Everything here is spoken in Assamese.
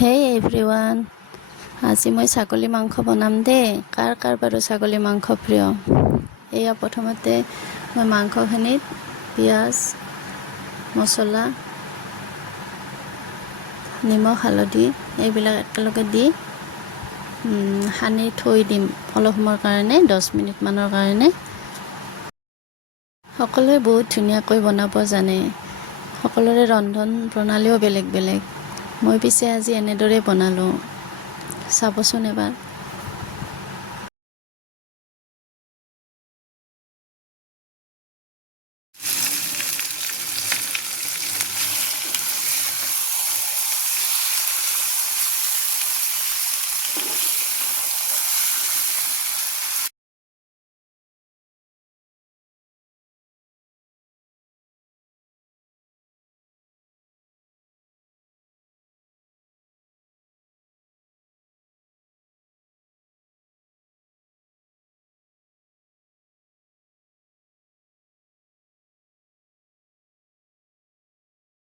হেই এভৰিৱান, আজি মই ছাগলী মাংস বনাম দেই। কাৰ বাৰু ছাগলী মাংস প্ৰিয়। এয়া প্ৰথমতে মই মাংসখিনিত পিঁয়াজ, মছলা, নিমখ, হালধি এইবিলাক একেলগে দি সানি থৈ দিম অলপ সময়ৰ কাৰণে, 10 মিনিটমানৰ কাৰণে। সকলোৱে বহুত ধুনীয়াকৈ বনাব জানে, সকলোৰে ৰন্ধন প্ৰণালীও বেলেগ বেলেগ। মই পিছে আজি এনেদৰে বনালোঁ, চাবচোন এবাৰ।